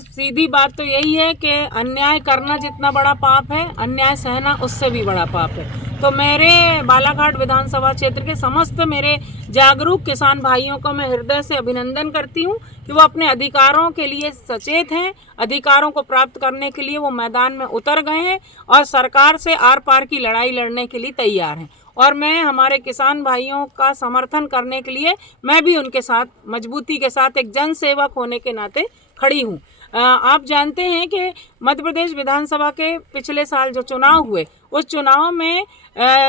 सीधी बात तो यही है कि अन्याय करना जितना बड़ा पाप है, अन्याय सहना उससे भी बड़ा पाप है। तो मेरे बालाघाट विधानसभा क्षेत्र के समस्त मेरे जागरूक किसान भाइयों को मैं हृदय से अभिनंदन करती हूँ कि वो अपने अधिकारों के लिए सचेत हैं, अधिकारों को प्राप्त करने के लिए वो मैदान में उतर गए हैं और सरकार से आर पार की लड़ाई लड़ने के लिए तैयार हैं। और मैं हमारे किसान भाइयों का समर्थन करने के लिए मैं भी उनके साथ मजबूती के साथ एक जन सेवक होने के नाते खड़ी हूँ। आप जानते हैं कि मध्य प्रदेश विधानसभा के पिछले साल जो चुनाव हुए, उस चुनाव में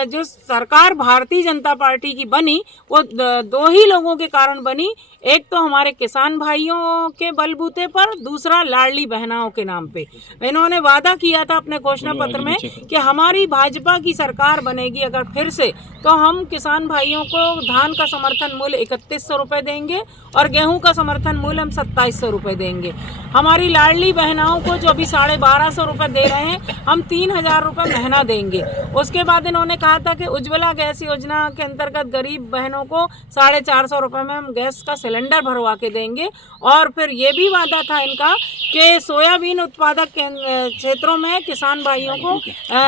जो सरकार भारतीय जनता पार्टी की बनी वो दो ही लोगों के कारण बनी। एक तो हमारे किसान भाइयों के बलबूते पर, दूसरा लाडली बहनाओं के नाम पे। इन्होंने वादा किया था अपने घोषणा पत्र में कि हमारी भाजपा की सरकार बनेगी अगर फिर से, तो हम किसान भाइयों को धान का समर्थन मूल्य 3100 रुपये देंगे और गेहूं का समर्थन मूल्य हम 2700 रुपये देंगे। हमारी लाडली बहनाओं को जो अभी 1250 रुपये दे रहे हैं, हम 3000 रुपये महीना देंगे। उसके बाद इन्होंने कहा था कि उज्ज्वला गैस योजना के अंतर्गत गरीब बहनों को 450 रुपये में हम गैस का सिलेंडर भरवा के देंगे। और फिर ये भी वादा था इनका कि सोयाबीन उत्पादक क्षेत्रों में किसान भाइयों को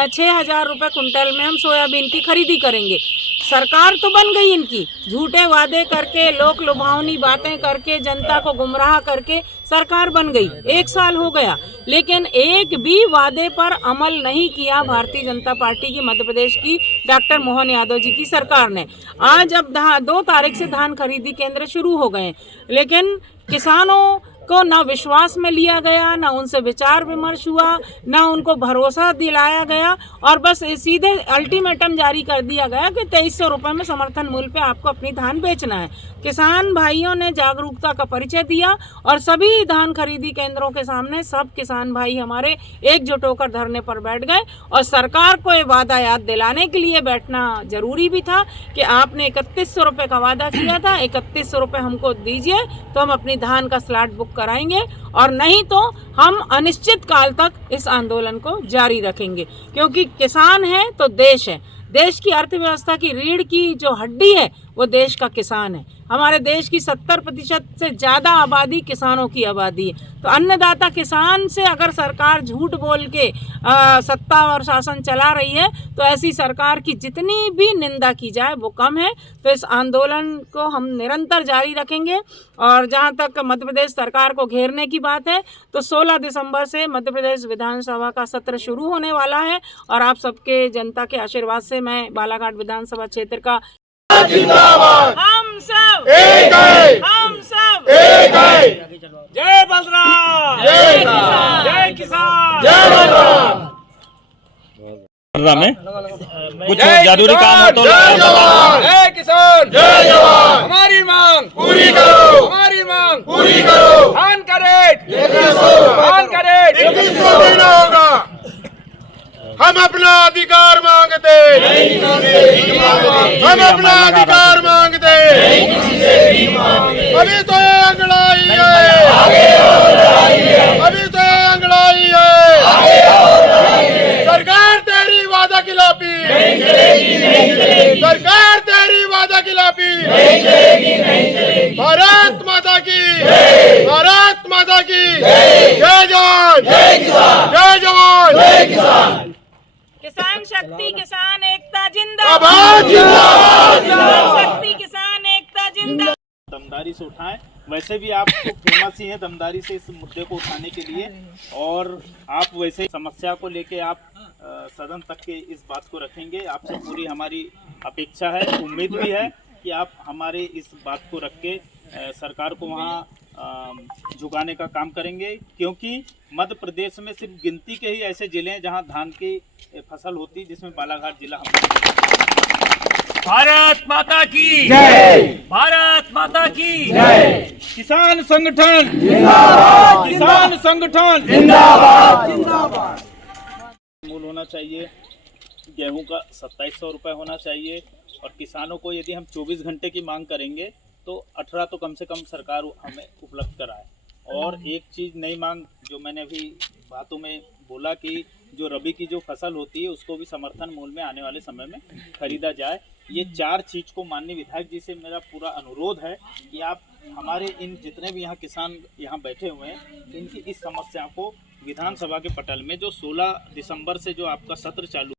6000 रुपये कुंटल में हम सोयाबीन की खरीदी करेंगे। सरकार तो बन गई इनकी, झूठे वादे करके, लोक लुभावनी बातें करके, जनता को गुमराह करके सरकार बन गई। 1 साल हो गया, लेकिन एक भी वादे पर अमल नहीं किया भारतीय जनता पार्टी की मध्य प्रदेश की डॉक्टर मोहन यादव जी की सरकार ने। आज अब 2 तारीख से धान खरीदी केंद्र शुरू हो गए, लेकिन किसानों को ना विश्वास में लिया गया, ना उनसे विचार विमर्श हुआ, ना उनको भरोसा दिलाया गया और बस सीधे अल्टीमेटम जारी कर दिया गया कि 2300 रुपये में समर्थन मूल्य पे आपको अपनी धान बेचना है। किसान भाइयों ने जागरूकता का परिचय दिया और सभी धान खरीदी केंद्रों के सामने सब किसान भाई हमारे एकजुट होकर धरने पर बैठ गए और सरकार को ये वादा याद दिलाने के लिए बैठना जरूरी भी था कि आपने 3100 रुपये का वादा किया था, 3100 रुपये हमको दीजिए तो हम अपनी धान का स्लॉट बुक कराएंगे, और नहीं तो हम अनिश्चित काल तक इस आंदोलन को जारी रखेंगे। क्योंकि किसान है तो देश है। देश की अर्थव्यवस्था की रीढ़ की जो हड्डी है वो देश का किसान है। हमारे देश की 70% से ज़्यादा आबादी किसानों की आबादी है। तो अन्नदाता किसान से अगर सरकार झूठ बोल के सत्ता और शासन चला रही है, तो ऐसी सरकार की जितनी भी निंदा की जाए वो कम है। तो इस आंदोलन को हम निरंतर जारी रखेंगे। और जहां तक मध्य प्रदेश सरकार को घेरने की बात है, तो 16 दिसंबर से मध्य प्रदेश विधानसभा का सत्र शुरू होने वाला है और आप सबके जनता के आशीर्वाद से मैं बालाघाट विधानसभा क्षेत्र का जिंदाबाद, हम सब एक है, हम सब एक है। जय बलराम, जय किसान, जय किसान, जय बलराम। में कुछ जय जरूरी काम हो तो जय जवान, जय किसान, जय जवान, हमारी मांग पूरी करो, हमारी मांग पूरी करो। धान का रेट, 2100 धान का रेट 2100 देना होगा। हम अपना अधिकार मांगते, हम अपना अधिकार मांगते। अभी तो ये अंगड़ाई है, अभी तो ये अंगड़ाई है। सरकार तेरी वादा खिलाफी, सरकार तेरी वादा खिलाफी। भारत माता की, भारत माता की जय जवान, जय किसान, जय जवान, जय किसान। किसान शक्ति, किसान एकता जिंदाबाद, जिंदाबाद, किसान शक्ति, किसान एकता जिंदाबाद। दमदारी से उठाएं। वैसे भी आप फेमस ही हैं दमदारी से इस मुद्दे को उठाने के लिए, और आप वैसे समस्या को लेके आप सदन तक के इस बात को रखेंगे। आपसे पूरी हमारी अपेक्षा है, उम्मीद भी है कि आप हमारे इस बात को रख के सरकार को वहाँ झुकाने का काम करेंगे। क्योंकि मध्य प्रदेश में सिर्फ गिनती के ही ऐसे जिले हैं जहां धान की फसल होती, जिसमें बालाघाट जिला भारत माता की जय, भारत माता की जय। किसान संगठन जिंदाबाद, किसान संगठन जिंदाबाद, जिंदाबाद। मूल होना चाहिए, गेहूं का 2700 रुपये होना चाहिए, और किसानों को यदि हम 24 घंटे की मांग करेंगे तो 18 तो कम से कम सरकार हमें उपलब्ध कराए। और एक चीज़ नई मांग जो मैंने भी बातों में बोला कि जो रबी की जो फसल होती है उसको भी समर्थन मूल्य में आने वाले समय में खरीदा जाए। ये 4 चीज़ को माननीय विधायक जी से मेरा पूरा अनुरोध है कि आप हमारे इन जितने भी यहाँ किसान यहाँ बैठे हुए हैं, इनकी इस समस्या को विधानसभा के पटल में जो 16 दिसंबर से जो आपका सत्र चालू